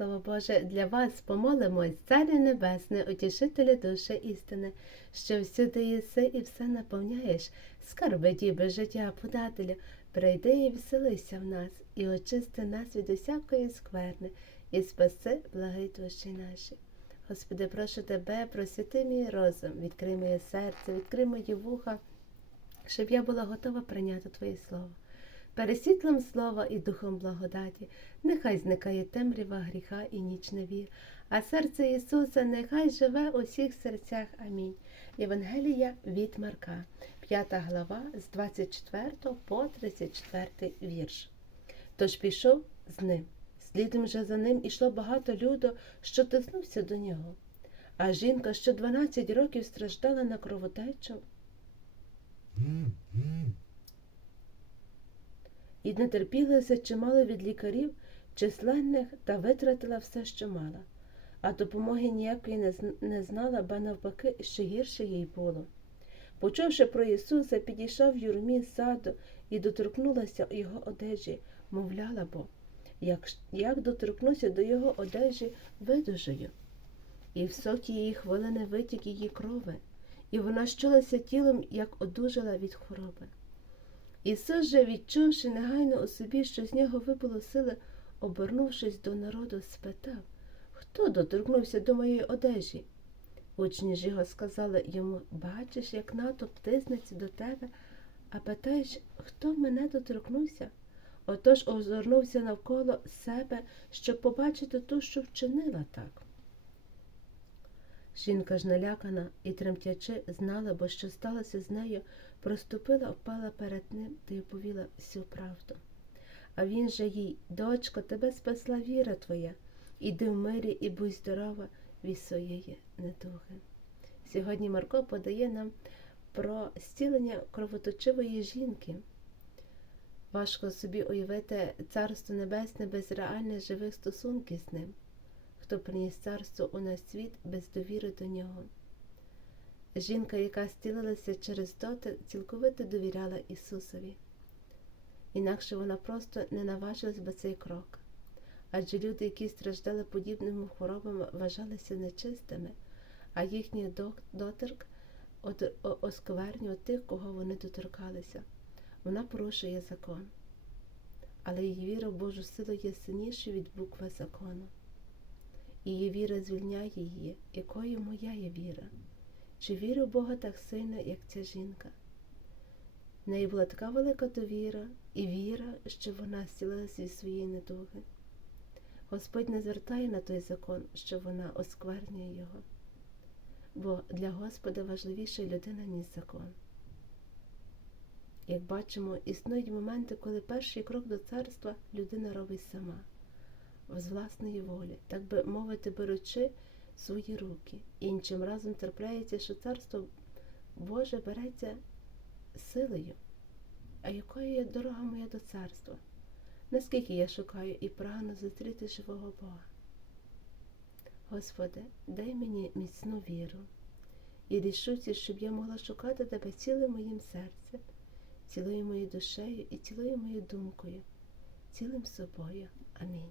Слово Боже, для вас помолимось, Царю Небесне, утішителю душі істини, що всюди єси і все наповняєш, скарби діби життя подателю, прийди і вселися в нас, і очисти нас від усякої скверни, і спаси благи душі наші. Господи, прошу тебе, просвіти мій розум, відкрий моє серце, відкрий мої вуха, щоб я була готова прийняти Твоє Слово. Пересвітлом слова і духом благодаті, нехай зникає темрява гріха і ніч невір, а серце Ісуса нехай живе у всіх серцях. Амінь. Євангелія від Марка, 5 глава з 24 по 34 вірш. Тож пішов з ним. Слідом же за ним ішло багато люду, що тиснувся до нього. А жінка, що 12 років страждала на кровотечу, і не терпілася чимало від лікарів численних та витратила все, що мала, а допомоги ніякої не, знала, ба навпаки, ще гірше їй було. Почувши про Ісуса, підійшла в юрмі саду і доторкнулася його одежі, мовляла бо, як, як доторкнуся до його одежі, видужаю. І в соті її хвилини витік її крови, і вона щулася тілом, як одужала від хвороби. Ісус же, відчувши негайно у собі, що з нього вибуло сили, обернувшись до народу, спитав, хто доторкнувся до моєї одежі? Учні ж його сказали йому, бачиш, як натовп тиснеться до тебе, а питаєш, хто мене доторкнувся? Отож озирнувся навколо себе, щоб побачити ту, що вчинила так. Жінка ж налякана і тремтячи, знала, бо що сталося з нею, проступила, впала перед ним та й оповіла всю правду. А він же їй, дочко, тебе спасла віра твоя, іди в мирі і будь здорова від своєї недуги. Сьогодні Марко подає нам про зцілення кровоточивої жінки. Важко собі уявити царство небесне без реальних живих стосунків з ним, хто приніс царство у наш світ без довіри до нього. Жінка, яка зцілилася через дотик, цілковито довіряла Ісусові. Інакше вона просто не наважилась би цей крок. Адже люди, які страждали подібними хворобами, вважалися нечистими, а їхній доторк осквернював тих, кого вони доторкалися. Вона порушує закон. Але її віра в Божу силу є сильнішою від букви закону. Її віра звільняє її, якою моя є віра. Чи вірю в Бога так сильно, як ця жінка? В неї була така велика довіра і віра, що вона зцілилася від своєї недуги. Господь не звертає на той закон, що вона осквернює його, бо для Господа важливіша людина, ніж закон. Як бачимо, існують моменти, коли перший крок до царства людина робить сама, з власної волі, так би мовити, беручи свої руки. Іншим разом трапляється, що царство Боже береться силою. А якою є дорога моя до царства? Наскільки я шукаю і прагну зустріти живого Бога? Господи, дай мені міцну віру і рішучість, щоб я могла шукати Тебе цілим моїм серцем, цілою моєю душею і цілою моєю думкою, цілим собою. Амінь.